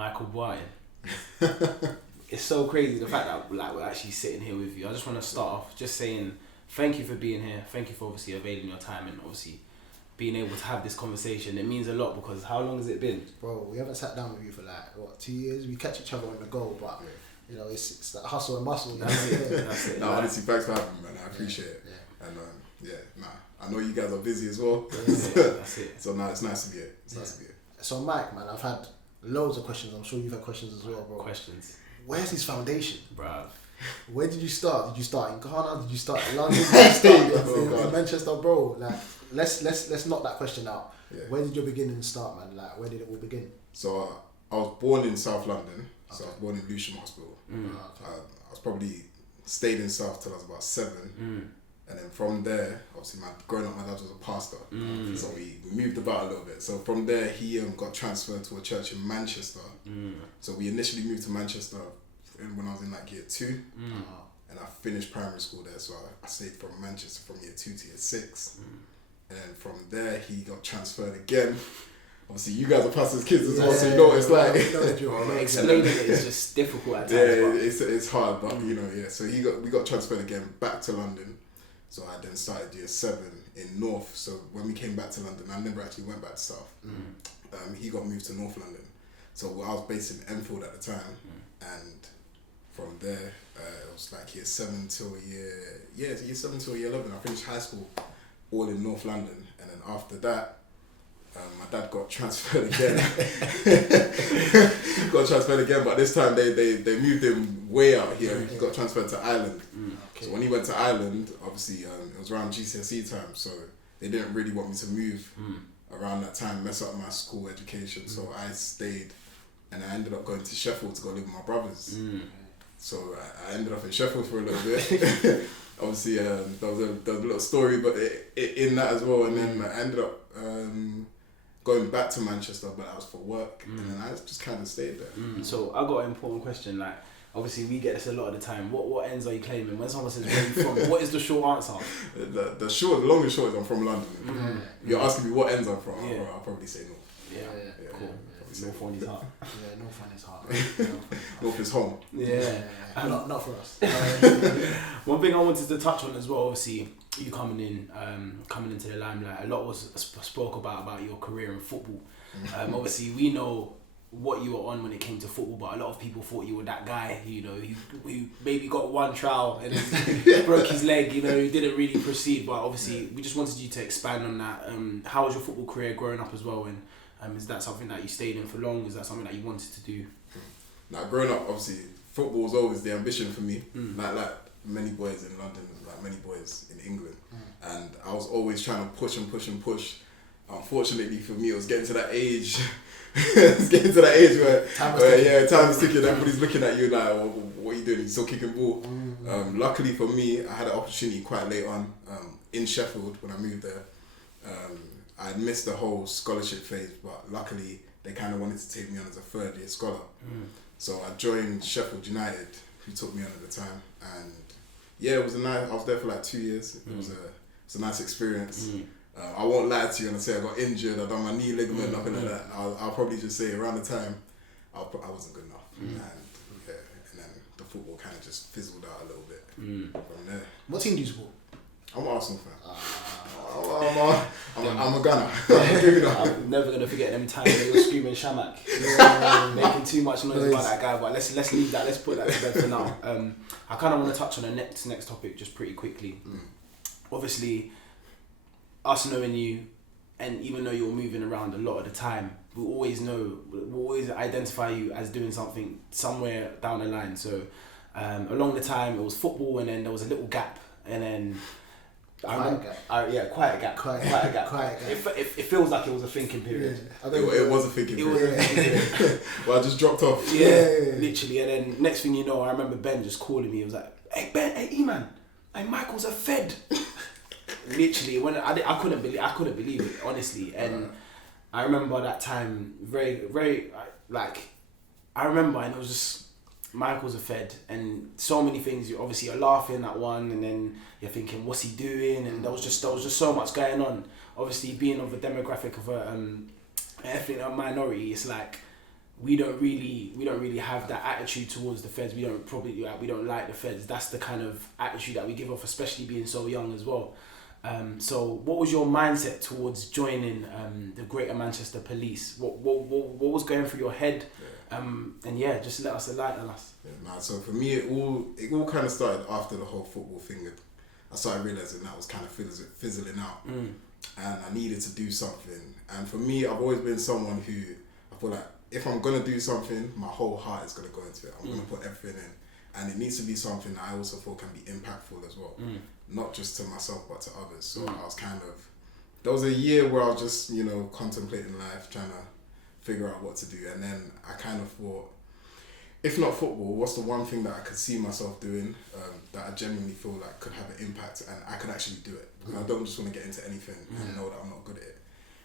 Michael Boateng. It's so crazy the fact that like we're actually sitting here with you. I just want to start off just saying thank you for being here. Thank you for obviously availing your time and obviously being able to have this conversation. It means a lot because how long has it been? Bro, we haven't sat down with you for like, what, 2 years? We catch each other on the go, but you know, it's that hustle and bustle. That's it. That's it. No, honestly, thanks for having me, man. I appreciate it. Yeah. And I know you guys are busy as well. That's it. So it's nice to be here. Nice to be here. So Mike, man, I've had loads of questions. I'm sure you've had questions as well, bro. Questions. Where's his foundation? Bruv. Where did you start? Did you start in Ghana? Did you start in London? Did you start in Manchester, bro? Like, let's knock that question out. Yeah. Where did your beginning start, man? Like, where did it all begin? So I was born in South London. So I was born in Lewisham Hospital. I was probably stayed in South till I was about 7. And then from there, obviously, growing up, my dad was a pastor. So we moved about a little bit. So from there, he got transferred to a church in Manchester. So we initially moved to Manchester when I was in like year 2. And I finished primary school there. So I stayed from Manchester from year 2 to year 6. And then from there, he got transferred again. Obviously, you guys are pastors' kids as well, so you know what it's like. Explaining it is just difficult at times. Yeah, it's hard, but you know, yeah. So we got transferred again back to London. So I then started year 7 in North. So when we came back to London, I never actually went back to South. He got moved to North London. So I was based in Enfield at the time, and from there it was like year 7 till year 7 till year 11. I finished high school all in North London, and then after that, my dad got transferred again. But this time they moved him way out here. He got transferred to Ireland. So when he went to Ireland, obviously it was around GCSE time, so they didn't really want me to move around that time, mess up my school education. So I stayed, and I ended up going to Sheffield to go live with my brothers. So I ended up in Sheffield for a little bit. Obviously, there was a little story, but in that as well. And then I ended up going back to Manchester, but that was for work, and then I just kind of stayed there. So I got an important question. Like, obviously, we get this a lot of the time. What ends are you claiming when someone says where are you from? What is the short answer? The long and short is I'm from London. If you're asking me what ends I'm from, I'll probably say North. Yeah. Cool. North on his heart. Yeah, North on his heart. North is home. Yeah. Not for us. One thing I wanted to touch on as well, obviously, you coming into the limelight. A lot was spoke about your career in football. Obviously, we know what you were on when it came to football, but a lot of people thought you were that guy, you know, who maybe got one trial and then broke his leg, you know, who didn't really proceed. But obviously, we just wanted you to expand on that. How was your football career growing up as well? And is that something that you stayed in for long? Is that something that you wanted to do? Now, growing up, obviously, football was always the ambition for me. Like many boys in London, like many boys in England. And I was always trying to push. Unfortunately for me, it was getting to that age. Where time's ticking. Everybody's looking at you like, well, what are you doing? You're still kicking ball. Luckily for me, I had an opportunity quite late on in Sheffield when I moved there. I missed the whole scholarship phase, but luckily they kind of wanted to take me on as a third year scholar. So I joined Sheffield United, who took me on at the time, and yeah, it was I was there for like 2 years. It was a nice experience. I won't lie to you and say I got injured, I done my knee ligament, nothing like that. I'll probably just say around the time I wasn't good enough, and then the football kind of just fizzled out a little bit from there. What team do you support? I'm an Arsenal fan. I'm a Gunner. I'm never gonna forget them times when they were screaming Shamak, making too much noise about that guy. But let's leave that. Let's put that to bed for now. I kind of want to touch on the next topic just pretty quickly. Obviously, us knowing you, and even though you're moving around a lot of the time, we'll always identify you as doing something somewhere down the line. So along the time, it was football, and then there was a little gap, and then. Quiet gap. It feels like it was a thinking period. It was a thinking period. Well, I just dropped off. Yeah, literally. And then next thing you know, I remember Ben just calling me. He was like, "Hey Ben, hey E-man, hey Michael's a Fed." Literally, when I couldn't believe it, honestly. And I remember that time very, very I remember, and it was just. Michael's a Fed, and so many things. You're laughing at one, and then you're thinking, "What's he doing?" And there was just so much going on. Obviously, being of a demographic of a ethnic minority, it's like we don't really have that attitude towards the feds. We don't like the feds. That's the kind of attitude that we give off, especially being so young as well. So what was your mindset towards joining the Greater Manchester Police? What was going through your head? And yeah, just let us enlighten us. Yeah, so for me, it all kind of started after the whole football thing. I started realising that was kind of fizzling out, and I needed to do something. And for me, I've always been someone who I feel like if I'm gonna do something, my whole heart is gonna go into it. I'm gonna put everything in, and it needs to be something that I also feel can be impactful as well, not just to myself but to others. So I was there was a year where I was just contemplating life, trying to figure out what to do, and then I kind of thought, if not football, what's the one thing that I could see myself doing that I genuinely feel like could have an impact and I could actually do it? Because I don't just want to get into anything and know that I'm not good at it.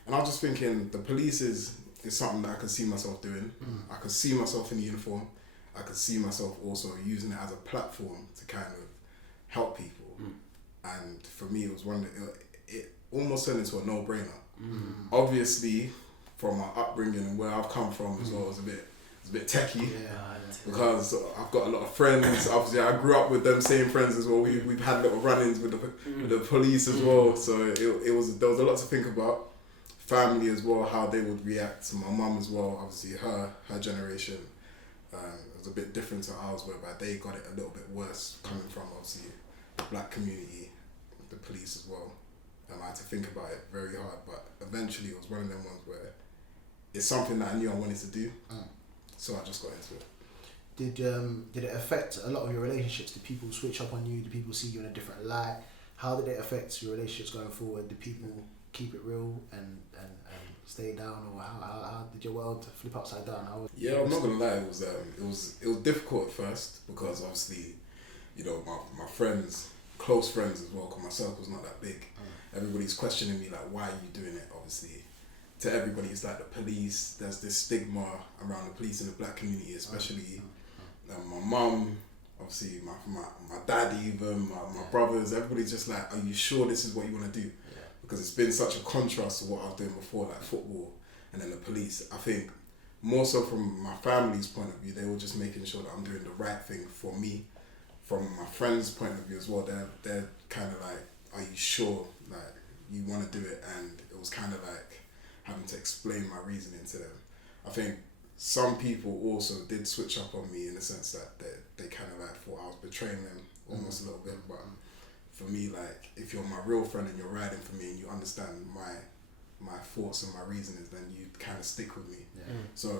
And I was just thinking, the police is something that I could see myself doing. I could see myself in the uniform. I could see myself also using it as a platform to kind of help people. And for me, it was it almost turned into a no-brainer. Obviously, from my upbringing and where I've come from as well, it's a bit techie, because I've got a lot of friends. Obviously, I grew up with them same friends as well. We've had little run-ins with the police as well. So there was a lot to think about. Family as well, how they would react. My mum as well, obviously her generation, it was a bit different to ours, whereby they got it a little bit worse coming from obviously the black community, the police as well. I had to think about it very hard, but eventually it was one of them ones where it's something that I knew I wanted to do, so I just got into it. Did it affect a lot of your relationships? Did people switch up on you? Did people see you in a different light? How did it affect your relationships going forward? Did people keep it real and stay down, or how did your world flip upside down? I'm not gonna lie, it was difficult at first, because obviously, my friends, close friends as well, because my circle's not that big. Everybody's questioning me like, why are you doing it? Obviously, to everybody, it's like the police. There's this stigma around the police in the black community, especially my mum, obviously my dad, even my brothers. Everybody's just like, are you sure this is what you want to do? Because it's been such a contrast to what I was doing before, like football and then the police. I think more so from my family's point of view, they were just making sure that I'm doing the right thing for me. From my friends' point of view as well, they're kind of like, are you sure like you want to do it? And it was kind of like having to explain my reasoning to them. I think some people also did switch up on me in the sense that they kind of like thought I was betraying them almost a little bit, but for me, like, if you're my real friend and you're riding for me and you understand my thoughts and my reasonings, then you kind of stick with me. So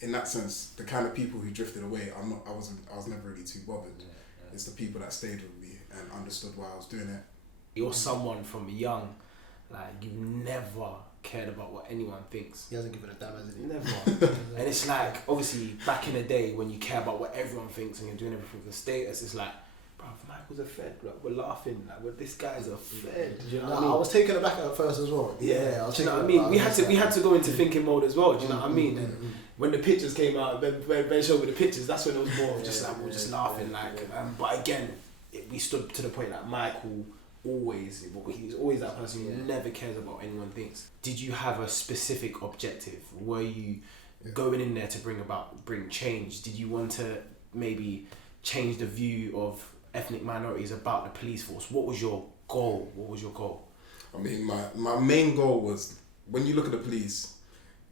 in that sense, the kind of people who drifted away, I was never really too bothered. It's the people that stayed with me and understood why I was doing it. You're someone from young, like, you've never cared about what anyone thinks. He hasn't given a damn, has he? Never. And it's like, obviously, back in the day when you care about what everyone thinks and you're doing everything for status, it's like, if Michael's a Fed, like, we're laughing, like, well, this guy's a Fed. Do you know what I mean? I was taken aback at first as well. Do you know what I mean? We had to go into thinking mode as well. Do you know what I mean? And when the pictures came out, Ben showed me the pictures. That's when it was more of just like we were just laughing, like. But again, we stood to the point that Michael he's always that person who never cares about what anyone thinks. Did you have a specific objective? Were you going in there to bring change? Did you want to maybe change the view of ethnic minorities about the police force? What was your goal? I mean, my main goal was, when you look at the police,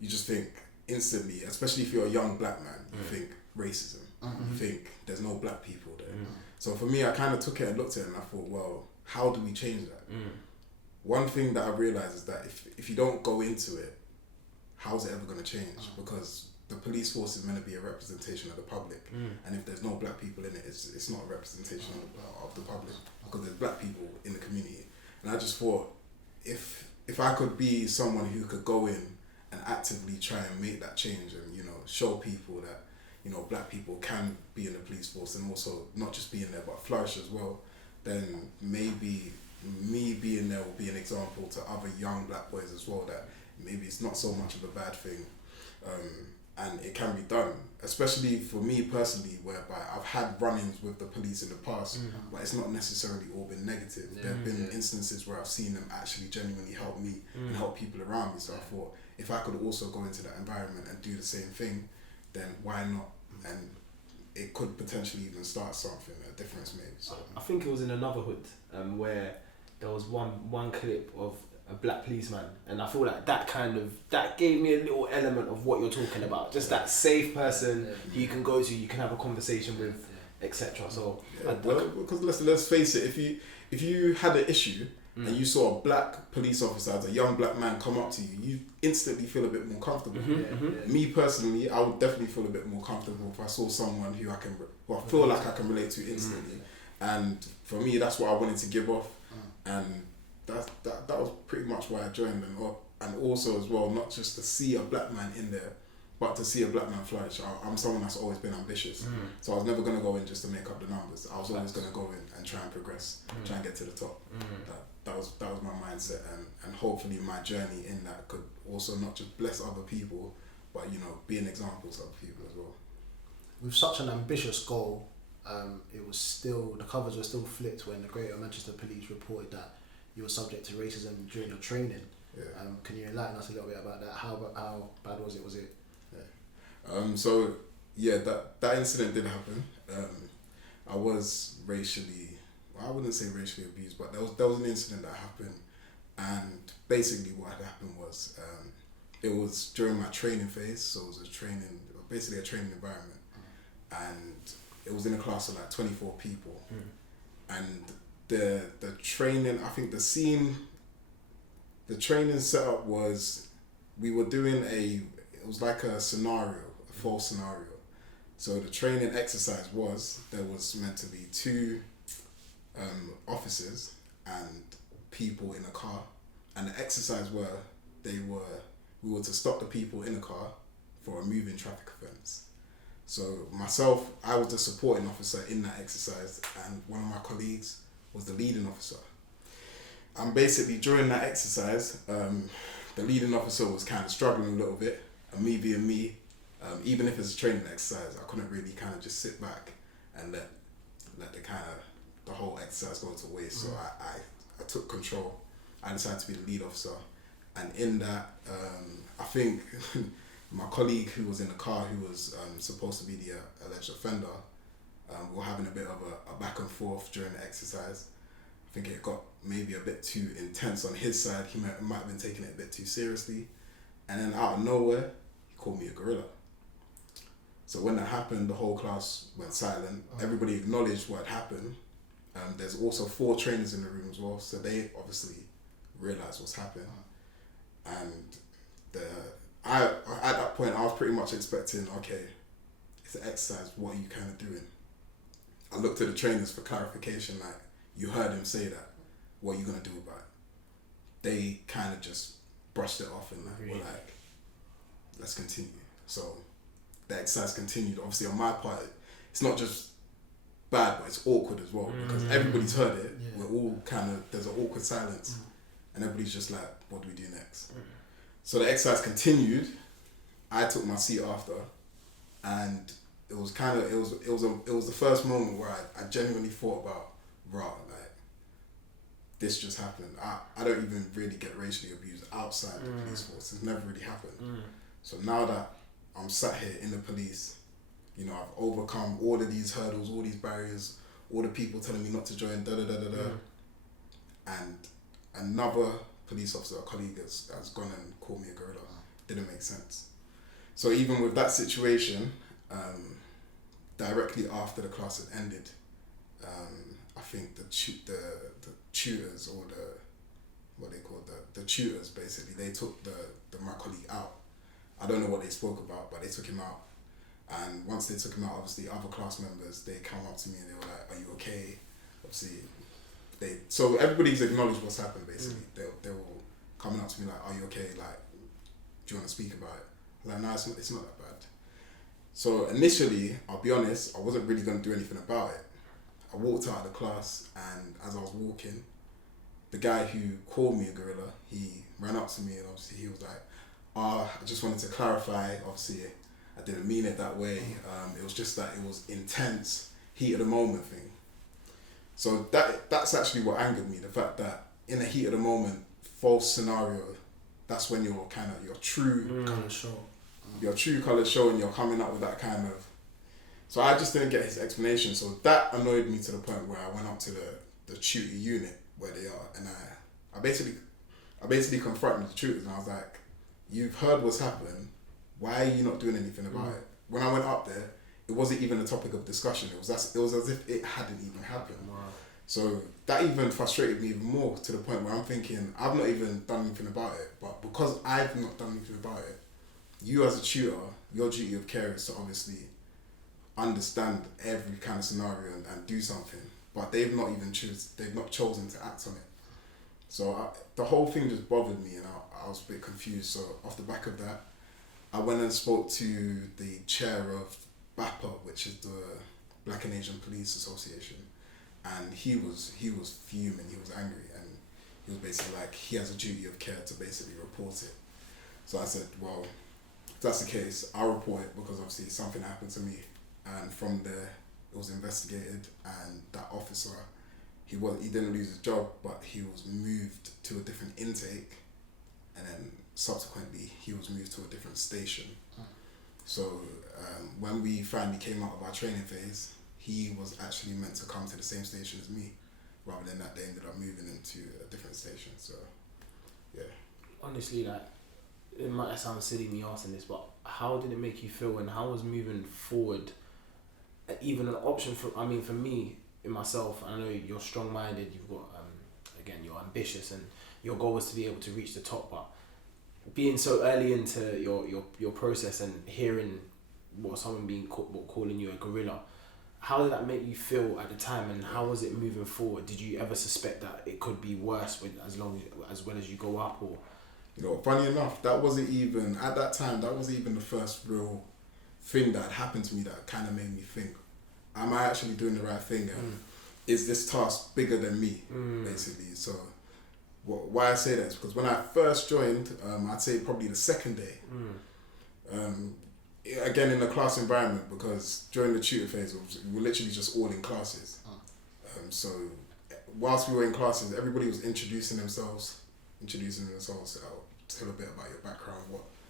you just think instantly, especially if you're a young black man, you think racism. You think there's no black people there. So for me, I kind of took it and looked at it and I thought, well, how do we change that? One thing that I realised is that if you don't go into it, how's it ever going to change? Because the police force is meant to be a representation of the public, and if there's no black people in it, it's not a representation of the public, because there's black people in the community. And I just thought, if I could be someone who could go in and actively try and make that change, and show people that black people can be in the police force, and also not just be in there but flourish as well, then maybe me being there will be an example to other young black boys as well, that maybe it's not so much of a bad thing. And it can be done, especially for me personally, whereby I've had run-ins with the police in the past, but it's not necessarily all been negative. There have been instances where I've seen them actually genuinely help me and help people around me. So I thought, if I could also go into that environment and do the same thing, then why not? And it could potentially even start something, a difference maybe. So I think it was in another hood where there was one clip of a black policeman, and I feel like that gave me a little element of what you're talking about. Just that safe person you can go to, you can have a conversation with, etc. So because let's face it, if you had an issue and you saw a black police officer, as a young black man, come up to you, you instantly feel a bit more comfortable. Me personally, I would definitely feel a bit more comfortable if I saw someone who I feel like I can relate to instantly. And for me, that's what I wanted to give off, and that was pretty much why I joined. And also as well, not just to see a black man in there, but to see a black man flourish. I'm someone that's always been ambitious, so I was never going to go in just to make up the numbers. I was always going to go in and try and progress, try and get to the top. That was my mindset, and hopefully my journey in that could also not just bless other people, but be an example to other people as well. With such an ambitious goal, it was still, the covers were still flipped when the Greater Manchester Police reported that you were subject to racism during your training. Can you enlighten us a little bit about that? How bad was it? So yeah, that incident did happen. I was I wouldn't say racially abused, but there was an incident that happened, and basically what had happened was it was during my training phase, so it was basically a training environment, and it was in a class of like 24 people, and the training, I think the training setup was, we were doing it was like a false scenario. So the training exercise was, there was meant to be two officers and people in a car, and the exercise we were to stop the people in the car for a moving traffic offence. So myself, I was the supporting officer in that exercise, and one of my colleagues was the leading officer. And basically during that exercise, the leading officer was kind of struggling a little bit, and me being me, even if it's a training exercise, I couldn't really kind of just sit back and let the whole exercise go to waste. So I took control. I decided to be the lead officer, and in that, I think my colleague who was in the car, who was supposed to be the alleged offender, we were having a bit of a back and forth during the exercise. I think it got maybe a bit too intense on his side. He might have been taking it a bit too seriously, and then out of nowhere, he called me a gorilla. So when that happened, the whole class went silent. Everybody acknowledged what had happened. There's also 4 trainers in the room as well, so they obviously realised what's happened. And at that point, I was pretty much expecting, okay, it's an exercise, what are you kind of doing? I looked at the trainers for clarification, like, you heard him say that, what are you going to do about it? They kind of just brushed it off and were like, let's continue. So the exercise continued. Obviously on my part, it's not just bad, but it's awkward as well, because everybody's heard it. We're all there's an awkward silence, and everybody's just like, what do we do next? So the exercise continued. I took my seat after, and it was the first moment where I genuinely thought about, like, this just happened. I don't even really get racially abused outside the police force. It's never really happened. So now that I'm sat here in the police, I've overcome all of these hurdles, all these barriers, all the people telling me not to join, and another police officer, a colleague, has gone and called me a gorilla. Didn't make sense. So even with that situation, directly after the class had ended, I think the tutors, or the tutors, basically, they took my colleague out. I don't know what they spoke about, but they took him out. And once they took him out, obviously other class members, they come up to me and they were like, are you okay? Obviously, so everybody's acknowledged what's happened, basically. They were coming up to me like, are you okay? Like, do you want to speak about it? I was like, no, it's not that bad. So initially, I'll be honest, I wasn't really going to do anything about it. I walked out of the class, and as I was walking, the guy who called me a gorilla, he ran up to me, and obviously he was like, I just wanted to clarify, obviously I didn't mean it that way. It was just that it was intense, heat of the moment thing. So that's actually what angered me, the fact that in a heat of the moment, false scenario, that's when you're true. Kind of show. your true colours show and you're coming up with that kind of... So I just didn't get his explanation. So that annoyed me to the point where I went up to the tutor unit where they are, and I basically confronted the tutors, and I was like, you've heard what's happened, why are you not doing anything about it? When I went up there, it wasn't even a topic of discussion. It was as if it hadn't even happened. Wow. So that even frustrated me even more, to the point where I'm thinking, I've not even done anything about it, but because I've not done anything about it, you as a tutor, your duty of care is to obviously understand every kind of scenario and do something, but they've not chosen to act on it. So the whole thing just bothered me, and I was a bit confused. So off the back of that, I went and spoke to the chair of BAPA, which is the Black and Asian Police Association, and he was fuming, he was angry, and he was basically like, he has a duty of care to basically report it. So I said, well, if that's the case, I'll report it, because obviously something happened to me. And from there, it was investigated, and that officer, he didn't lose his job, but he was moved to a different intake, and then subsequently he was moved to a different station. So when we finally came out of our training phase, he was actually meant to come to the same station as me, rather than that they ended up moving into a different station. So yeah. Honestly, like, it might sound silly me asking this, but how did it make you feel, and how was moving forward even an option for me, in myself? I know you're strong-minded, you've got again, you're ambitious, and your goal was to be able to reach the top, but being so early into your process and hearing what someone calling you a gorilla, how did that make you feel at the time, and how was it moving forward? Did you ever suspect that it could be worse as well as you go up? Or, you know, funny enough, that wasn't even the first real thing that happened to me that kind of made me think, am I actually doing the right thing, and is this task bigger than me, basically? So why I say that is because when I first joined, I'd say probably the second day, again in the class environment, because during the tutor phase we were literally just all in classes. So whilst we were in classes, everybody was introducing themselves, tell a bit about your background,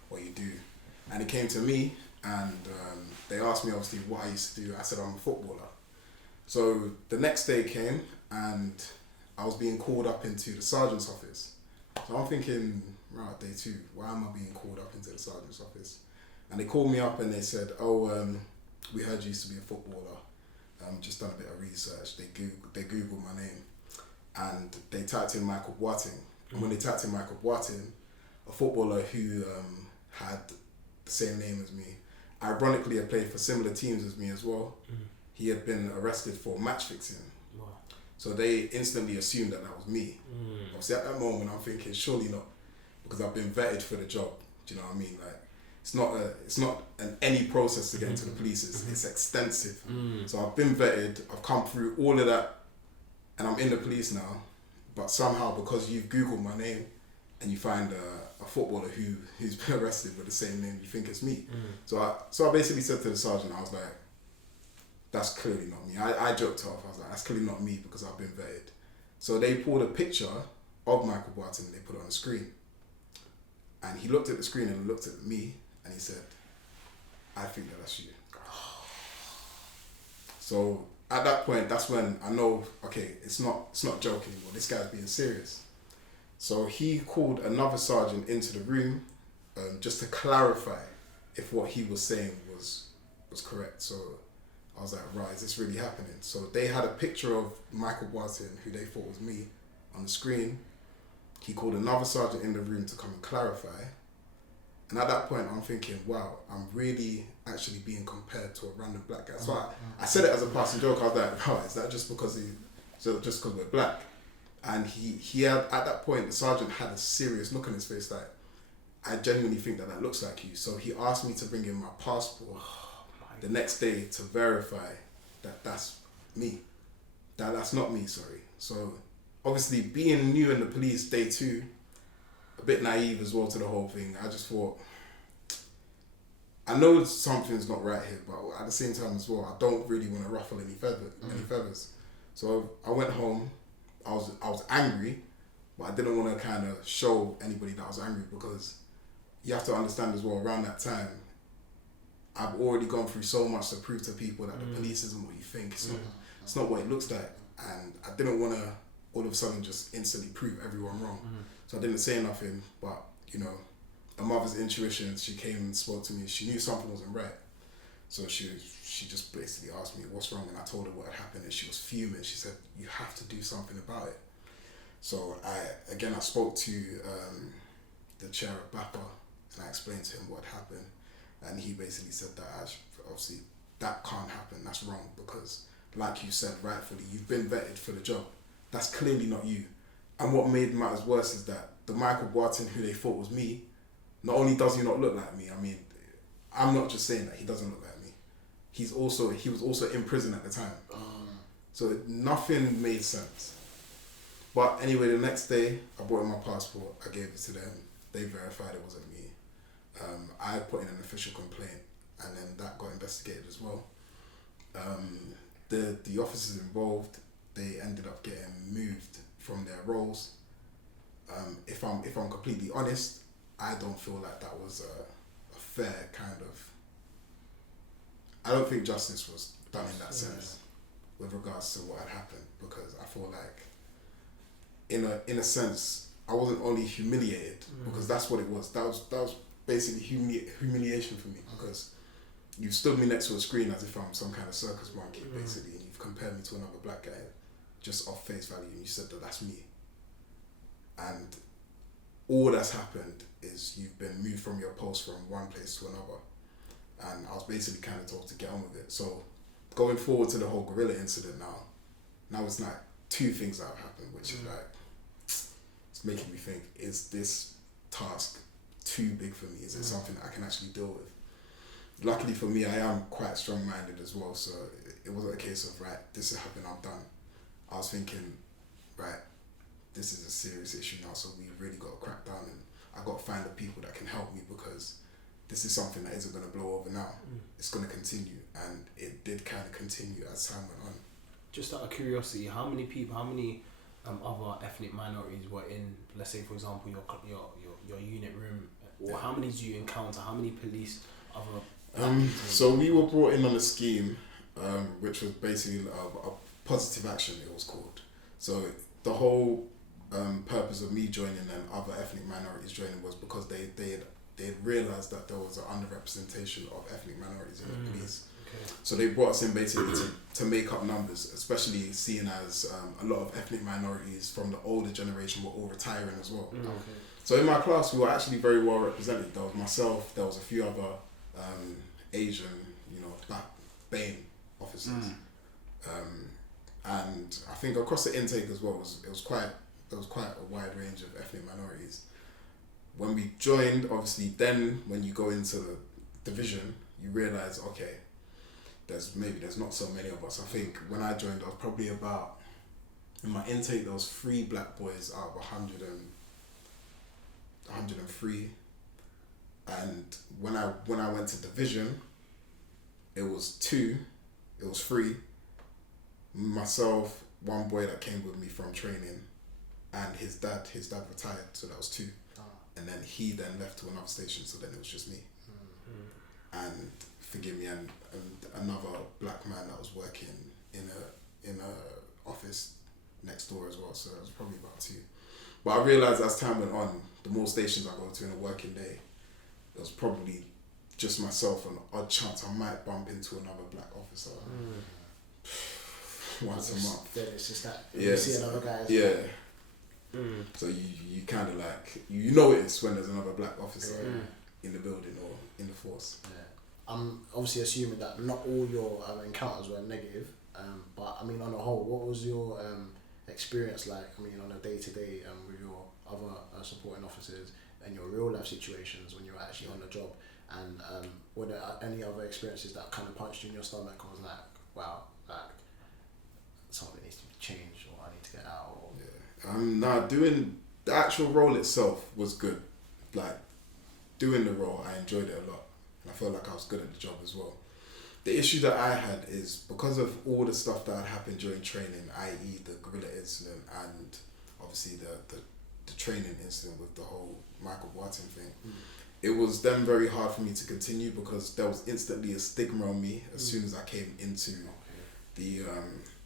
what you do. And it came to me, and they asked me obviously what I used to do. I said I'm a footballer. So the next day came, and I was being called up into the sergeant's office. So I'm thinking, right, day 2, why am I being called up into the sergeant's office? And they called me up and they said, we heard you used to be a footballer. Just done a bit of research. They Googled my name, and they typed in Michael Boateng. And when they typed in Michael Boateng, a footballer who had the same name as me, ironically had played for similar teams as me as well. He had been arrested for match fixing. Wow. So they instantly assumed that was me. Obviously at that moment I'm thinking, surely not, because I've been vetted for the job. Do you know what I mean? Like, it's not any process to get into the police. It's extensive. So I've been vetted, I've come through all of that, and I'm in the police now. But somehow, because you've Googled my name and you find a footballer who's been arrested with the same name, you think it's me. So I basically said to the sergeant, I was like, that's clearly not me. I joked off, I was like, that's clearly not me, because I've been vetted. So they pulled a picture of Michael Boateng and they put it on the screen. And he looked at the screen and looked at me and he said, I think that's you. So at that point, that's when I know, okay, it's not joke anymore. This guy's being serious. So he called another sergeant into the room just to clarify if what he was saying was correct. So I was like, right, is this really happening? So they had a picture of Michael Boateng, who they thought was me, on the screen. He called another sergeant in the room to come and clarify. And at that point, I'm thinking, wow, I'm really actually being compared to a random black guy. So I said it as a passing joke. I was like, oh, is that just because we're black? And he had, at that point, the sergeant had a serious look on his face, like, I genuinely think that looks like you. So he asked me to bring in my passport the next day to verify that that's me. That's not me, sorry. So obviously, being new in the police, day 2, a bit naive as well to the whole thing. I just thought, I know something's not right here, but at the same time as well, I don't really want to ruffle any feathers. So I went home. I was angry, but I didn't want to kind of show anybody that I was angry, because you have to understand as well, around that time, I've already gone through so much to prove to people that the police isn't what you think. It's not what it looks like. And I didn't want to all of a sudden just instantly prove everyone wrong. So I didn't say nothing, but, you know, a mother's intuition, she came and spoke to me. She knew something wasn't right. So she just basically asked me what's wrong, and I told her what had happened, and she was fuming. She said, you have to do something about it. So I spoke to the chair of BAPA, and I explained to him what had happened, and he basically said that obviously that can't happen, that's wrong, because like you said rightfully, you've been vetted for the job. That's clearly not you. And what made matters worse is that the Michael Boateng who they thought was me, not only does he not look like me, I mean, I'm not just saying that, he doesn't look like me. He was also in prison at the time. So nothing made sense. But anyway, the next day, I brought in my passport, I gave it to them, they verified it wasn't me. I put in an official complaint, and then that got investigated as well. The officers involved, they ended up getting moved from their roles. If I'm completely honest, I don't feel like that was a fair kind of... I don't think justice was done in that sense with regards to what had happened, because I feel like in a sense I wasn't only humiliated, because that's what it was. That was basically humiliation for me, because you stood me next to a screen as if I'm some kind of circus monkey, basically, and you've compared me to another black guy just off face value, and you said that that's me. And all that's happened is you've been moved from your post from one place to another. And I was basically kind of told to get on with it. So going forward to the whole gorilla incident now it's like two things that have happened, which is like, it's making me think, is this task too big for me? Is it something that I can actually deal with? Luckily for me, I am quite strong-minded as well, so it wasn't a case of, right, this has happened, I'm done. I was thinking, right, this is a serious issue now, so we really got to crack down, and I got to find the people that can help me, because this is something that isn't going to blow over now. It's going to continue, and it did kind of continue as time went on. Just out of curiosity, how many other ethnic minorities were in, let's say for example, your unit room, or how many do you encounter? How many police other? So we were brought in on a scheme, which was basically a positive action. It was called. So the whole purpose of me joining and other ethnic minorities joining was because they had realised that there was an underrepresentation of ethnic minorities in the police. Okay. So they brought us in basically to make up numbers, especially seeing as a lot of ethnic minorities from the older generation were all retiring as well. Okay. So in my class, we were actually very well represented. There was myself, there was a few other Asian, black BAME officers. And I think across the intake as well, there was quite a wide range of ethnic minorities. When we joined, obviously, then when you go into the division, you realise, okay, there's not so many of us. I think when I joined, I was probably about, in my intake, there was 3 black boys out of 103. And when I went to division, it was 3. Myself, one boy that came with me from training, and his dad retired, so that was 2. And then he then left to another station, so then it was just me. And forgive me, and another black man that was working in a office next door as well, so it was probably about 2. But I realised as time went on, the more stations I go to in a working day, it was probably just myself, an odd chance I might bump into another black officer once a month. Then it's just that you see another guy. So you kind of like, you notice when there's another black officer in the building or in the force. I'm obviously assuming that not all your encounters were negative, but I mean on the whole, what was your experience like? I mean on a day-to-day with your other supporting officers and your real life situations when you were actually on the job, and were there any other experiences that kind of punched you in your stomach or was like, wow, like something needs to be changed or I need to get out? Or... doing the actual role itself was good. Like doing the role, I enjoyed it a lot, and I felt like I was good at the job as well. The issue that I had is because of all the stuff that had happened during training, i.e. the gorilla incident and obviously the training incident with the whole Michael Boateng thing, it was then very hard for me to continue because there was instantly a stigma on me as soon as I came into the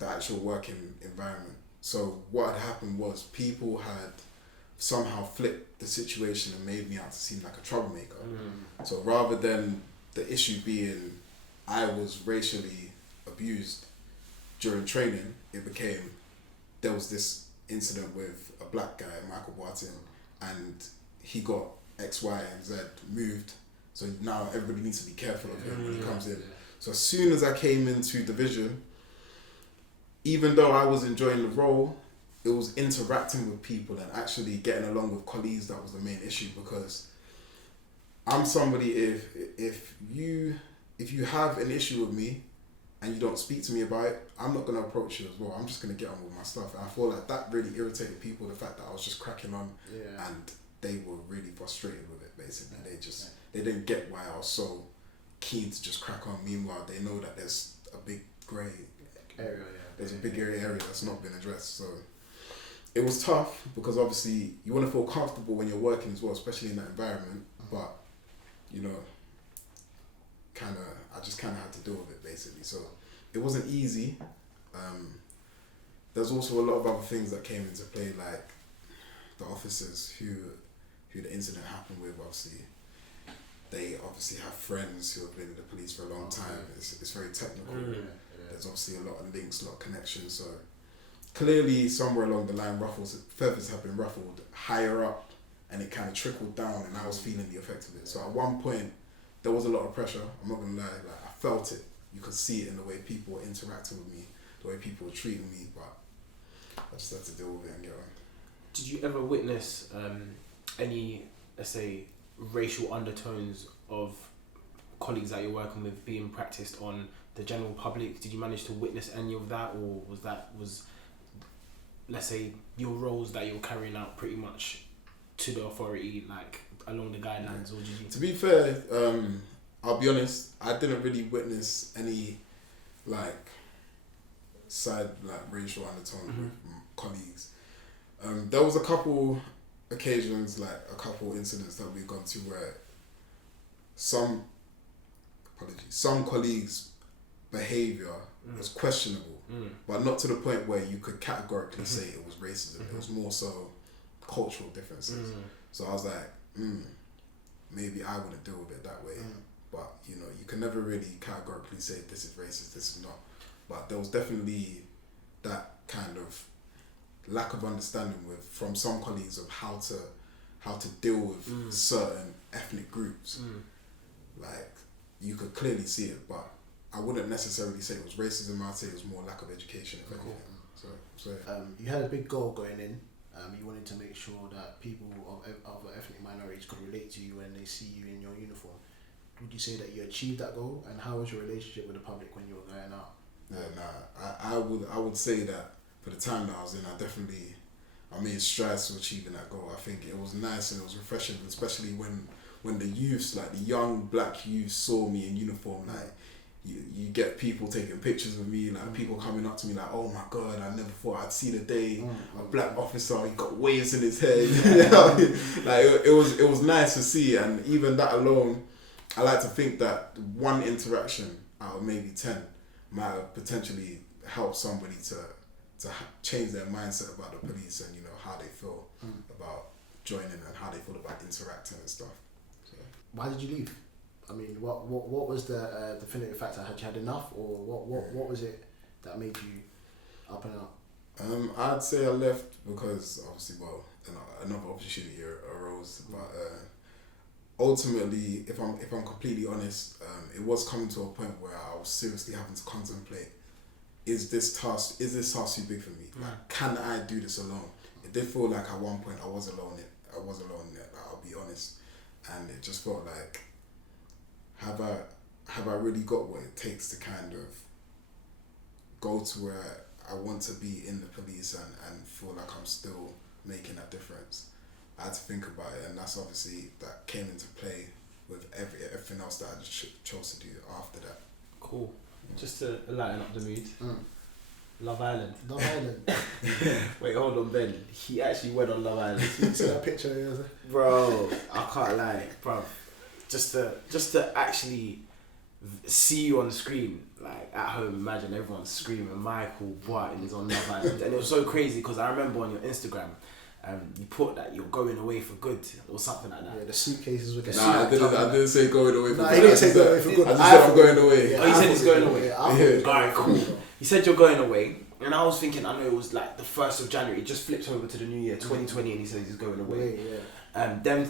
actual working environment. So what had happened was people had somehow flipped the situation and made me out to seem like a troublemaker. So rather than the issue being I was racially abused during training, it became there was this incident with a black guy, Michael Boateng, and he got X, Y, and Z moved. So now everybody needs to be careful of him when he comes in. So as soon as I came into division, even though I was enjoying the role, it was interacting with people and actually getting along with colleagues that was the main issue, because I'm somebody, if you have an issue with me and you don't speak to me about it, I'm not going to approach you as well. I'm just going to get on with my stuff. And I feel like that really irritated people, the fact that I was just cracking on and they were really frustrated with it, basically. They didn't get why I was so keen to just crack on. Meanwhile, they know that there's a big grey area. There's a big area that's not been addressed. So it was tough because obviously you want to feel comfortable when you're working as well, especially in that environment. But, you know, I just kind of had to deal with it, basically. So it wasn't easy. There's also a lot of other things that came into play, like the officers who the incident happened with. Obviously, they obviously have friends who have been in the police for a long time. It's very technical. There's obviously a lot of links, a lot of connections. So clearly, somewhere along the line, feathers have been ruffled higher up, and it kind of trickled down, and I was feeling the effect of it. So at one point, there was a lot of pressure. I'm not gonna lie, like I felt it. You could see it in the way people were interacting with me, the way people were treating me, but I just had to deal with it and get on. Did you ever witness any, let's say, racial undertones of colleagues that you're working with being practiced on the general public? Did you manage to witness any of that, or was let's say your roles that you're carrying out pretty much to the authority, like along the guidelines, or did you? To be fair, I'll be honest, I didn't really witness any racial undertone with colleagues. There was a couple occasions, like a couple incidents that we've gone to where some colleagues' behaviour was questionable, but not to the point where you could categorically say it was racism. It was more so cultural differences. So I was like, maybe I wouldn't deal with it that way. But, you know, you can never really categorically say this is racist, this is not. But there was definitely that kind of lack of understanding from some colleagues of how to deal with certain ethnic groups. Like, you could clearly see it, but I wouldn't necessarily say it was racism. I'd say it was more lack of education, if anything. So you had a big goal going in. You wanted to make sure that people of ethnic minorities could relate to you when they see you in your uniform. Would you say that you achieved that goal? And how was your relationship with the public when you were going out? I would say that for the time that I was in, I made strides to achieving that goal. I think it was nice and it was refreshing, especially when the youths, like the young black youths, saw me in uniform. Like you get people taking pictures of me, like people coming up to me like, oh my god, I never thought I'd see the day a black officer, he got waves in his head. You know? Like it was nice to see, and even that alone, I like to think that one interaction out of maybe 10 might have potentially helped somebody to change their mindset about the police and, you know, how they feel about joining and how they feel about interacting and stuff. So. Why did you leave? I mean, what was the definitive factor? Had you had enough, or what was it that made you up and out? I'd say I left because obviously, another opportunity arose, but ultimately, if I'm completely honest, it was coming to a point where I was seriously having to contemplate: is this task too big for me? Like, can I do this alone? It did feel like at one point I was alone. I'll be honest, and it just felt like, have I really got what it takes to kind of go to where I want to be in the police and feel like I'm still making that difference? I had to think about it, and that's obviously that came into play with everything else that I just chose to do after that. Cool. Just to lighten up the mood. Love Island. Love Island. Wait, hold on, Ben. He actually went on Love Island. You see that picture? Bro, I can't lie, bro. just to actually see you on the screen, like at home. Imagine everyone's screaming, Michael Boateng is on Love Island, and it was so crazy because I remember on your Instagram, you put that you're going away for good or something like that. Yeah, the suitcases with the suit. Nah, I didn't say going away for good. He didn't say going away for good. I just said I'm going away. Oh, he said he's going away. Alright, cool. He said you're going away, and I was thinking, I know it was like the 1st of January. It just flipped over to the new year, 2020, and he said he's going away.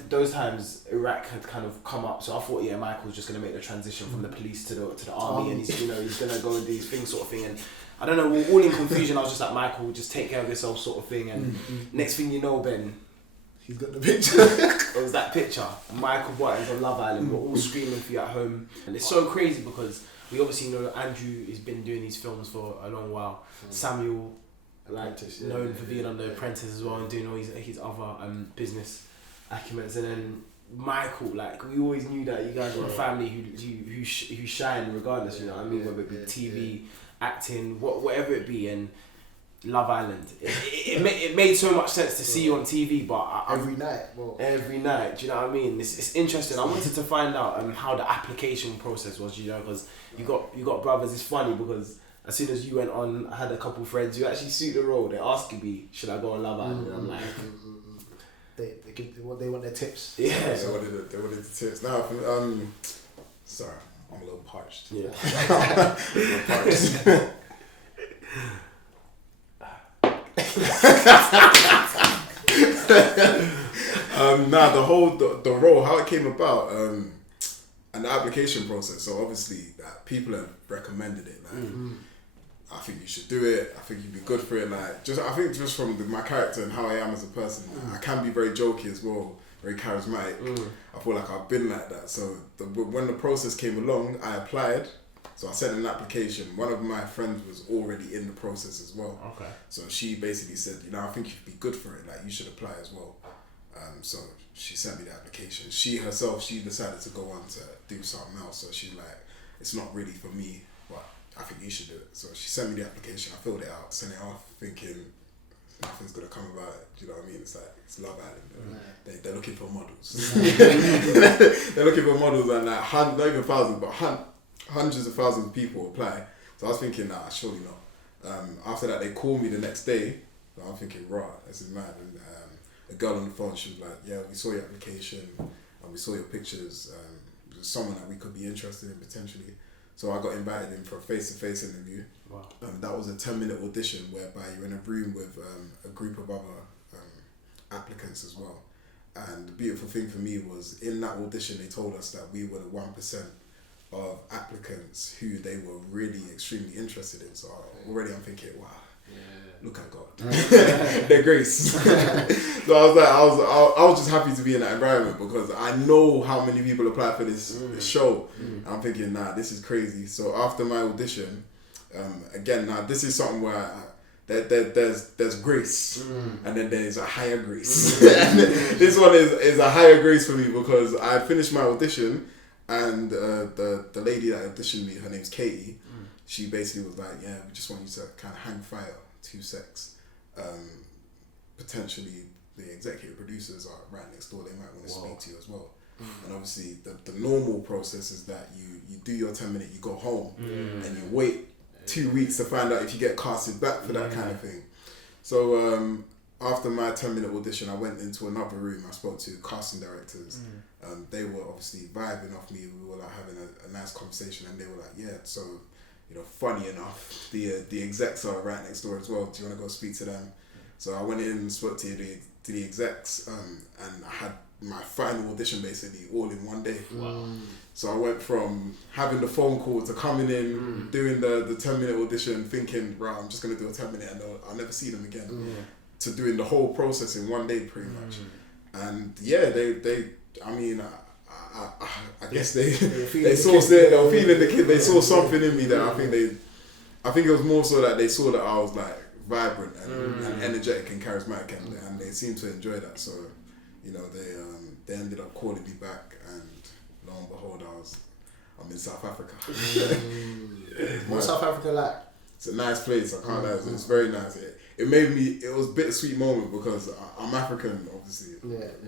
Those times Iraq had kind of come up, so I thought, Michael's just gonna make the transition from the police to the army, and he's gonna go and do his thing, sort of thing. And I don't know, all in confusion. I was just like, Michael, just take care of yourself, sort of thing. And next thing you know, Ben, he's got the picture. It was that picture. Michael Boateng's on Love Island. We're all screaming for you at home, and it's so crazy because we obviously know Andrew has been doing these films for a long while. Samuel, known for being on The Apprentice as well and doing all his other business acumens, and then Michael, like we always knew that you guys were a family who shine regardless, you know what I mean, whether it be TV, acting, whatever it be, and Love Island. It made so much sense to see you on TV, but every night, do you know what I mean? It's interesting. I wanted to find out how the application process was, you know, because you got brothers. It's funny because as soon as you went on, I had a couple friends who actually suit the role. They're asking me, should I go on Love Island? And I'm like, they want their tips. Yeah. They wanted the tips. Now, sorry, I'm a little parched. Yeah. I'm parched. The role, how it came about, and the application process. So obviously, people have recommended it. Like, I think you should do it. I think you'd be good for it. Like, I think just from my character and how I am as a person, I can be very jokey as well, very charismatic. I feel like I've been like that. So when the process came along, I applied. So I sent an application. One of my friends was already in the process as well. Okay. So she basically said, I think you'd be good for it. Like, you should apply as well. So she sent me the application. She decided to go on to do something else. So she's like, it's not really for me, but I think you should do it. So she sent me the application. I filled it out, sent it off, thinking nothing's gonna come about it. Do you know what I mean? It's like, it's Love Island. They're looking for models. They're looking for models, and like not even thousands, but hundreds of thousands of people apply. So I was thinking, nah, surely not. After that, they called me the next day. So I'm thinking, right, this is mad. And a girl on the phone, she was like, yeah, we saw your application and we saw your pictures. There's someone that we could be interested in potentially. So I got invited in for a face-to-face interview. Wow. That was a 10-minute audition whereby you're in a room with a group of other applicants as well. And the beautiful thing for me was in that audition, they told us that we were the 1% of applicants who they were really extremely interested in. So already I'm thinking, wow, look at God, their grace. So I was just happy to be in that environment because I know how many people apply for this show. And I'm thinking, nah, this is crazy. So after my audition, again, now this is something where there's grace, and then there's a higher grace. This one is a higher grace for me because I finished my audition, and the lady that auditioned me, her name's Katie. She basically was like, yeah, we just want you to kind of hang fire 2 secs. Potentially the executive producers are right next door. They might want to speak to you as well. And obviously the normal process is that you do your 10 minute, you go home and you wait 2 weeks to find out if you get casted back for that kind of thing. So after my 10-minute audition, I went into another room. I spoke to casting directors. They were obviously vibing off me. We were like having a nice conversation, and they were like, yeah, so, funny enough, the execs are right next door as well. Do you want to go speak to them? So I went in and spoke to the execs, and I had my final audition basically all in one day. Wow. So I went from having the phone call to coming in, doing the 10-minute audition, thinking, right, I'm just going to do a 10-minute and I'll never see them again, to doing the whole process in one day pretty much. And yeah, I guess they saw they were feeling the kid. They saw something in me that I think it was more so that they saw that I was like vibrant and energetic and charismatic, and they seemed to enjoy that. So they ended up calling me back, and lo and behold, I'm in South Africa. What's South Africa like? It's a nice place. I can't lie. It's very nice. It made me. It was a bittersweet moment because I'm African, obviously,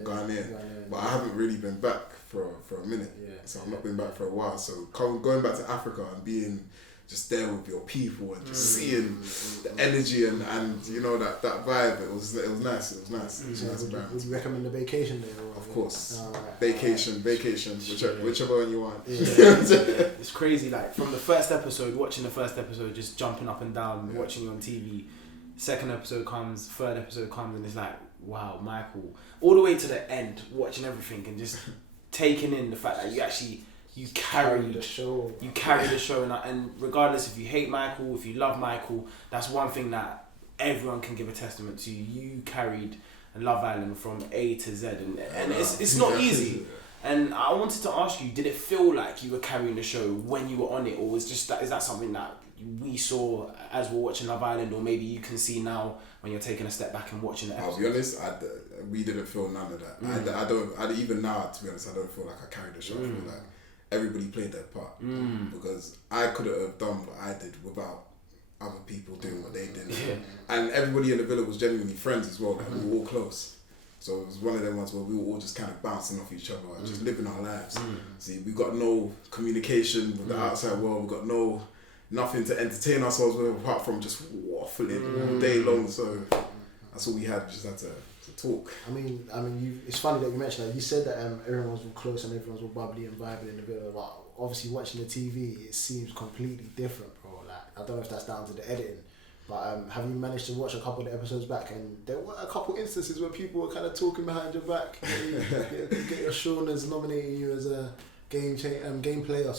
Ghanaian, but I haven't really been back for a minute. So I've not been back for a while. So going back to Africa and being just there with your people and just seeing the energy and you know that vibe, it was nice. It was nice. Would you recommend a vacation there? Of course, vacation, whichever one you want. It's crazy. Like from the first episode, watching the first episode, just jumping up and down, watching you on TV. Second episode comes, third episode comes, and it's like, wow, Michael, all the way to the end, watching everything and just taking in the fact that you carried the show. You carried the show, and regardless if you hate Michael, if you love Michael, that's one thing that everyone can give a testament to. You carried Love Island from A to Z, and it's not easy. And I wanted to ask you, did it feel like you were carrying the show when you were on it, or is that something that we saw as we're watching Love Island, or maybe you can see now when you're taking a step back and watching the episode? I'll be honest, we didn't feel none of that. I even now, to be honest, I don't feel like I carried the show. I feel like everybody played their part because I couldn't have done what I did without other people doing what they did. And everybody in the villa was genuinely friends as well. Like, we were all close. So it was one of them ones where we were all just kind of bouncing off each other and just living our lives. See, we got no communication with the outside world. We got nothing to entertain ourselves with apart from just waffling all day long. So that's all we had. We just had to talk. I mean, it's funny that you mentioned that. You said that everyone was all close and everyone was all bubbly and vibing in the villa. But obviously, watching the TV, it seems completely different, bro. Like, I don't know if that's down to the editing. But have you managed to watch a couple of the episodes back? And there were a couple instances where people were kind of talking behind your back. Get your Shaughna's nominating you as a game player,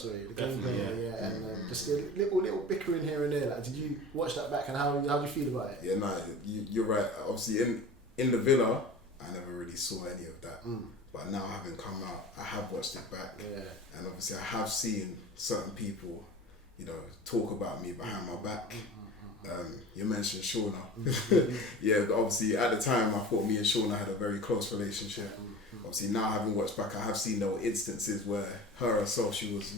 and just a little bickering here and there. Like, did you watch that back, and how do you feel about it? Yeah, you're right. Obviously, in the villa, I never really saw any of that. But now, having come out, I have watched it back, and obviously, I have seen certain people, talk about me behind my back. You mentioned Shaughna. Yeah, obviously at the time I thought me and Shaughna had a very close relationship. Obviously now having watched back, I have seen there were instances where her herself, she was,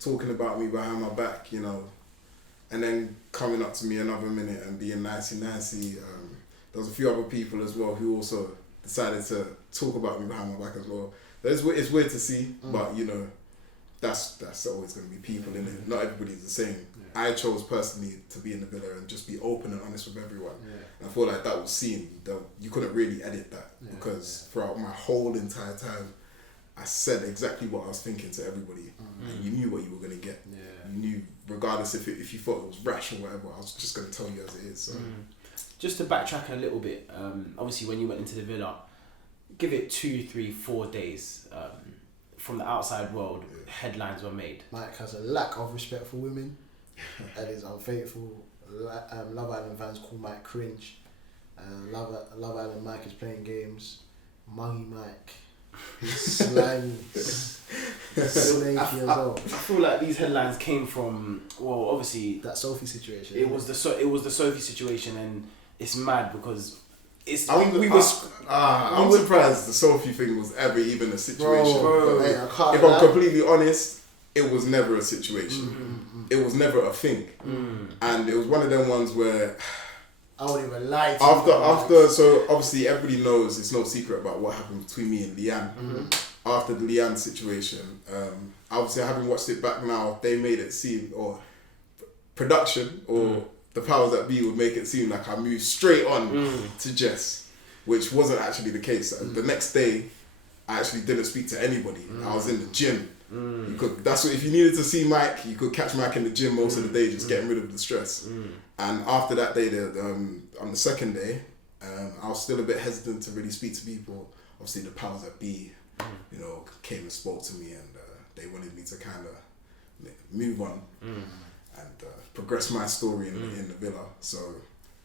talking about me behind my back, and then coming up to me another minute and being nicey. There was a few other people as well who also decided to talk about me behind my back as well. It's weird to see, but that's always going to be people, innit? Not everybody's the same. I chose personally to be in the villa and just be open and honest with everyone. And I feel like that was seen. That you couldn't really edit that because throughout my whole entire time, I said exactly what I was thinking to everybody, and you knew what you were going to get. You knew, regardless if you thought it was rash or whatever, I was just going to tell you as it is. So. Just to backtrack a little bit, obviously when you went into the villa, give it 2, 3, 4 days. From the outside world, headlines were made. Mike has a lack of respect for women. And is unfaithful. Love Island fans call Mike cringe. Love Island Mike is playing games. Muggy Mike. He's slimy. Snaky as well. I feel like these headlines came from, well, obviously that Sophie situation. It was the Sophie situation, and it's mad because it's. I'm surprised the Sophie thing was ever even a situation. Bro, if I'm completely honest, it was never a situation. It was never a thing. And it was one of them ones where I won't even lie to after so obviously everybody knows it's no secret about what happened between me and Leanne. After the Leanne situation, obviously having watched it back now, they made it seem, or production or the powers that be would make it seem like I moved straight on to Jess, which wasn't actually the case. The next day I actually didn't speak to anybody. I was in the gym. You could. That's what, if you needed to see Mike, you could catch Mike in the gym most of the day, just getting rid of the stress. And after that day, on the second day, I was still a bit hesitant to really speak to people. Obviously, the powers that be, came and spoke to me, and they wanted me to kind of move on and progress my story in the villa. So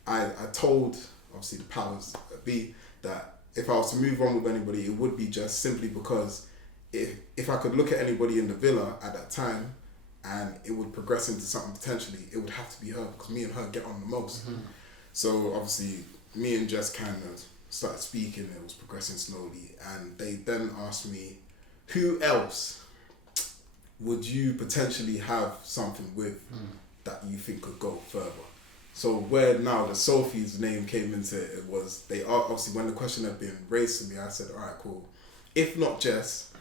I told obviously the powers that be that if I was to move on with anybody, it would be just simply because. If I could look at anybody in the villa at that time and it would progress into something potentially, it would have to be her because me and her get on the most. So obviously me and Jess kind of started speaking, it was progressing slowly, and they then asked me, who else would you potentially have something with that you think could go further. So where now the Sophie's name came into it was, they obviously, when the question had been raised to me, I said, all right, cool. If not Jess,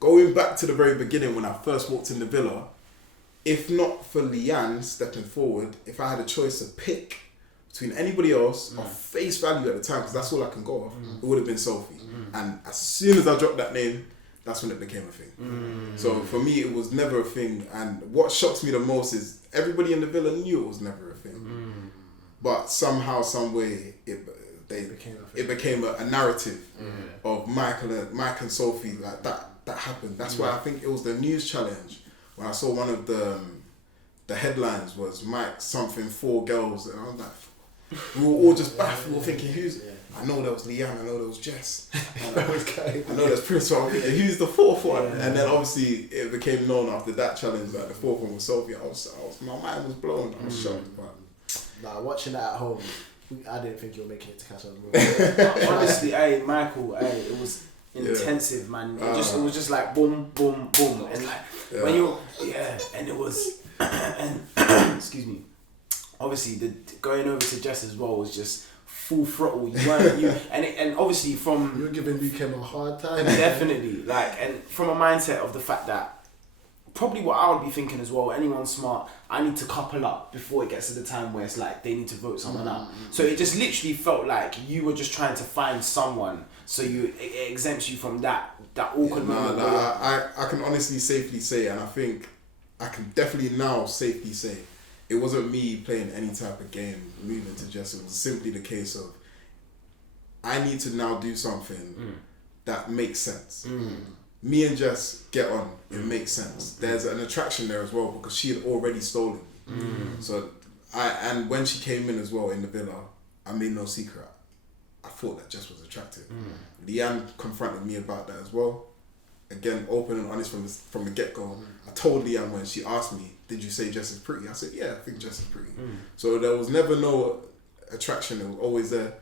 going back to the very beginning when I first walked in the villa, if not for Leanne stepping forward, if I had a choice to pick between anybody else of face value at the time, because that's all I can go off, it would have been Sophie. And as soon as I dropped that name, that's when it became a thing. So for me, it was never a thing. And what shocks me the most is everybody in the villa knew it was never a thing. But somehow, some way, it became a narrative of Mike and Sophie. Like that happened. That's why I think it was the news challenge when I saw one of the headlines was Mike something 4 girls, and I was like, we were all just baffled, we were thinking, who's? I know there was Leanne, I know there was Jess, I know there's Priscilla. I'm thinking, who's the 4th one? And then obviously it became known after that challenge that the 4th one was Sophie. My mind was blown. I was shocked. But watching that at home, I didn't think you were making it to Catch Up. Honestly, Michael, it was intensive, man. It was just like boom, boom, boom, and like when you, and it was, and excuse me. Obviously, the going over to Jess as well was just full throttle. And obviously from you're giving Lukem a hard time. Definitely, and from a mindset of the fact that. Probably what I would be thinking as well, anyone smart, I need to couple up before it gets to the time where it's like they need to vote someone out. So it just literally felt like you were just trying to find someone, so it exempts you from that awkward moment. I can honestly safely say, and I think I can definitely now safely say, it wasn't me playing any type of game moving to Jess. It was simply the case of, I need to now do something that makes sense. Me and Jess get on, it makes sense. There's an attraction there as well because she had already stolen me. So and when she came in as well in the villa, I made no secret. I thought that Jess was attractive. Leanne confronted me about that as well. Again, open and honest from the get-go. I told Leanne when she asked me, did you say Jess is pretty? I said, yeah, I think Jess is pretty. So there was never no attraction, it was always there.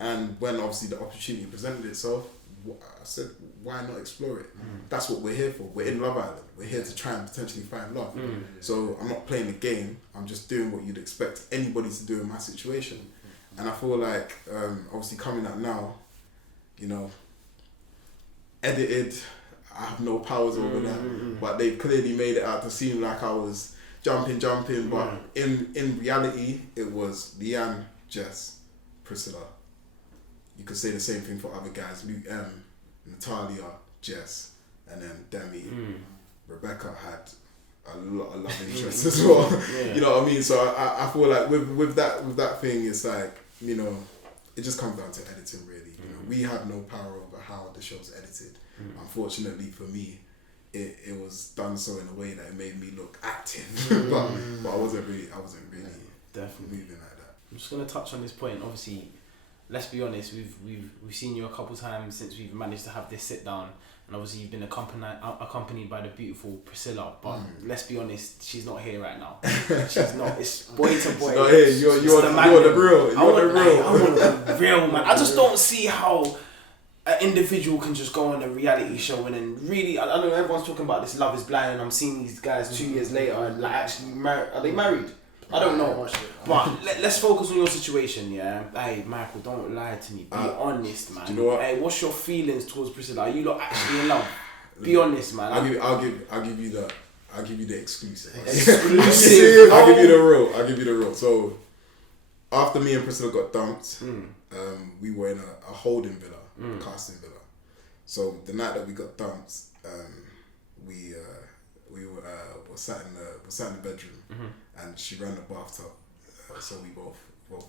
And when obviously the opportunity presented itself, I said, why not explore it? That's what we're here for. We're in Love Island. We're here to try and potentially find love. So I'm not playing the game. I'm just doing what you'd expect anybody to do in my situation. And I feel like, obviously coming up now, edited, I have no powers over that. But they've clearly made it out to seem like I was jumping. But in reality, it was Leanne, Jess, Priscilla. You could say the same thing for other guys. Luke M, Natalia, Jess, and then Demi. Rebecca had a lot of love interest as well. You know what I mean? So I feel like with that thing, it's like, it just comes down to editing really. We have no power over how the show's edited. Unfortunately for me, it was done so in a way that it made me look active. but I wasn't really definitely moving like that. I'm just gonna touch on this point. Obviously, let's be honest, we've seen you a couple times since we've managed to have this sit down, and obviously you've been accompanied by the beautiful Priscilla. But let's be honest, she's not here right now. She's not. It's boy to boy. No, hey, you're the real. I want the real man. I just don't see how an individual can just go on a reality show and then really. I know everyone's talking about this Love Is Blind, and I'm seeing these guys 2 years later and actually married. Are they married? I don't know, but let's focus on your situation, yeah? Hey, Michael, don't lie to me. Be honest, man. Do you know what? Hey, what's your feelings towards Priscilla? Are you not actually in love? Be honest, man. I'll give you the exclusive. Exclusive. I'll give you the real. So, after me and Priscilla got dumped, we were in a holding villa, a casting villa. So the night that we got dumped, we were sat in the bedroom. And she ran the bathtub, so we both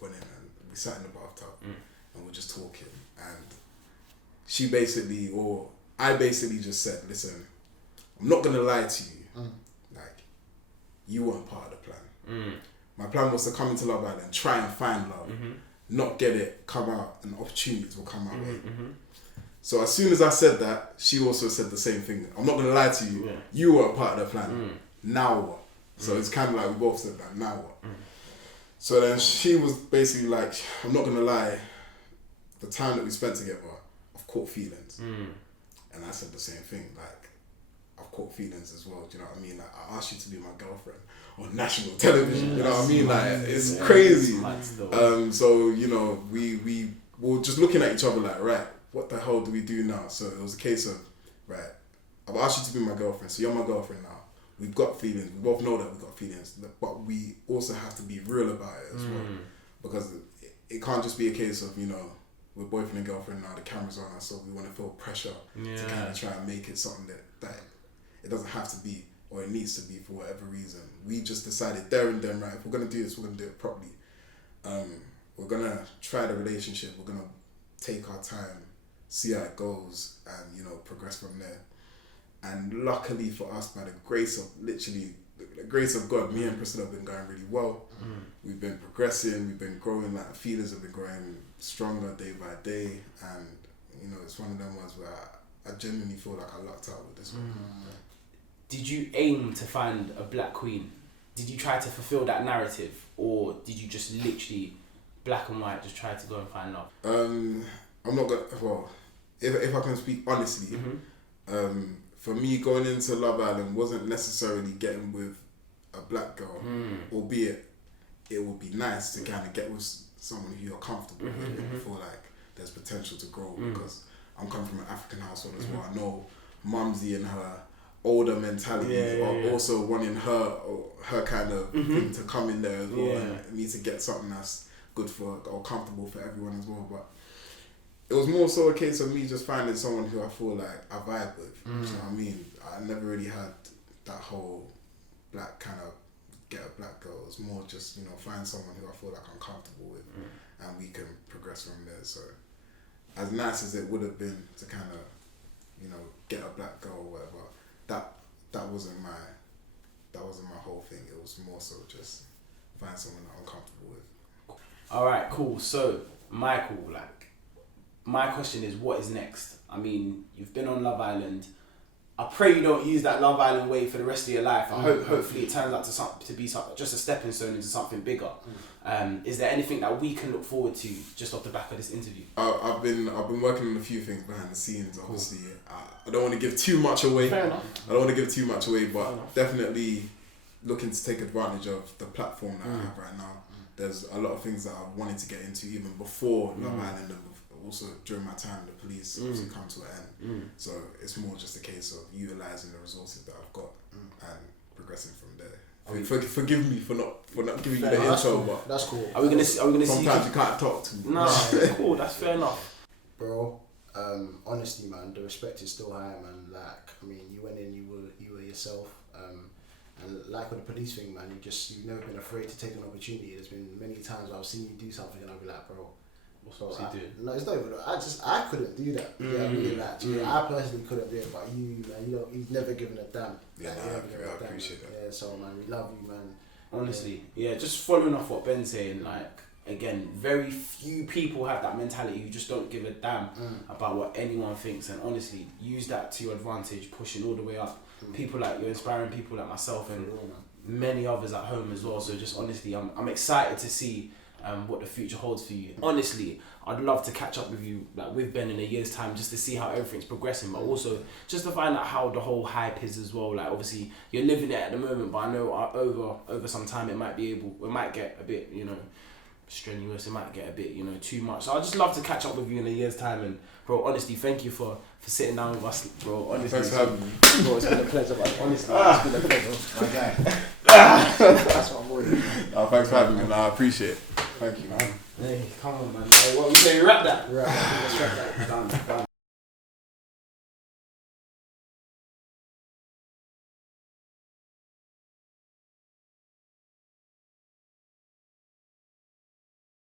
went in and we sat in the bathtub and we're just talking. And she basically, or I basically just said, listen, I'm not gonna lie to you. Like, you weren't part of the plan. My plan was to come into Love Island, try and find love, not get it, come out, and opportunities will come our way. So as soon as I said that, she also said the same thing. I'm not gonna lie to you. You weren't part of the plan. Now what? So it's kind of like we both said that, now what? So then she was basically like, I'm not going to lie, the time that we spent together, I've caught feelings. And I said the same thing, like, I've caught feelings as well. Do you know what I mean? Like, I asked you to be my girlfriend on national television. You know what I mean? Like, it's crazy. So you know, we were just looking at each other like, right, what the hell do we do now? So it was a case of, right, I've asked you to be my girlfriend, so you're my girlfriend now. We've got feelings. We both know that we've got feelings, but we also have to be real about it as well, because it can't just be a case of, you know, we're boyfriend and girlfriend now, the camera's on us, so we want to feel pressure to kind of try and make it something that it doesn't have to be, or it needs to be for whatever reason. We just decided there and then, right, if we're going to do this, we're going to do it properly. We're going to try the relationship, we're going to take our time, see how it goes, and, you know, progress from there. And luckily for us, by the grace of God, me and Priscilla have been going really well. We've been progressing, we've been growing, like the feelers have been growing stronger day by day, and you know, it's one of them ones where I genuinely feel like I lucked out with this one. Did you aim to find a black queen? Did you try to fulfill that narrative, or did you just literally black and white just try to go and find love? I'm not gonna, well, if I can speak honestly, for me, going into Love Island wasn't necessarily getting with a black girl, albeit it would be nice to kind of get with someone who you're comfortable with and feel like there's potential to grow, because I'm coming from an African household as well. I know Mumsy and her older mentalities are also wanting her kind of thing to come in there as well, and me to get something that's good for, or comfortable for everyone as well. But it was more so a case of me just finding someone who I feel like I vibe with. You know what I mean? I never really had that whole black kind of get a black girl. It's more just, you know, find someone who I feel like I'm comfortable with, and we can progress from there. So as nice as it would have been to kind of, you know, get a black girl or whatever, that wasn't my whole thing. It was more so just find someone that I'm comfortable with. Alright, cool. So Michael, like, my question is, what is next? I mean, you've been on Love Island. I pray you don't use that Love Island way for the rest of your life. I hope, hopefully, it turns out to be just a stepping stone into something bigger. Is there anything that we can look forward to just off the back of this interview? I've been working on a few things behind the scenes. Obviously, I don't want to give too much away. Fair enough. I don't want to give too much away, but definitely looking to take advantage of the platform that I have right now. There's a lot of things that I wanted to get into even before Love Island, and also during my time the police obviously come to an end. So it's more just a case of utilising the resources that I've got and progressing from there. Forgive me for not giving you the intro, but that's cool. Are we gonna see? Sometimes you can't talk to me. No, that's cool. That's fair enough, bro. Honestly, man, the respect is still high, man. Like, I mean, you went in, you were yourself. And like with the police thing, man, you've never been afraid to take an opportunity. There's been many times I've seen you do something and I'll be like, bro, what's he doing? No, it's not even. I couldn't do that. Yeah, I mean, like, I personally couldn't do it, but you, man, you've never given a damn. Yeah, I appreciate that. Yeah, so man, we love you, man. Honestly, just following off what Ben's saying, like, again, very few people have that mentality who just don't give a damn about what anyone thinks, and honestly, use that to your advantage, pushing all the way up. People like you're inspiring people like myself and many others at home as well. So just honestly, I'm excited to see what the future holds for you. Honestly, I'd love to catch up with you, like with Ben, in a year's time, just to see how everything's progressing, but also just to find out how the whole hype is as well. Like, obviously you're living it at the moment, but I know over some time it might get a bit, you know, strenuous. It might get a bit, you know, too much. So I'd just love to catch up with you in a year's time. And bro, honestly, thank you for sitting down with us, bro. Honestly, thanks for having me. Bro, it's been a pleasure, man. Honestly, it's been a pleasure. My guy. That's what I'm worried. Thanks for having me, man. I appreciate it. Thank you, man. Hey, come on, man. Hey, what we say? Wrap that. Let's wrap that. Done.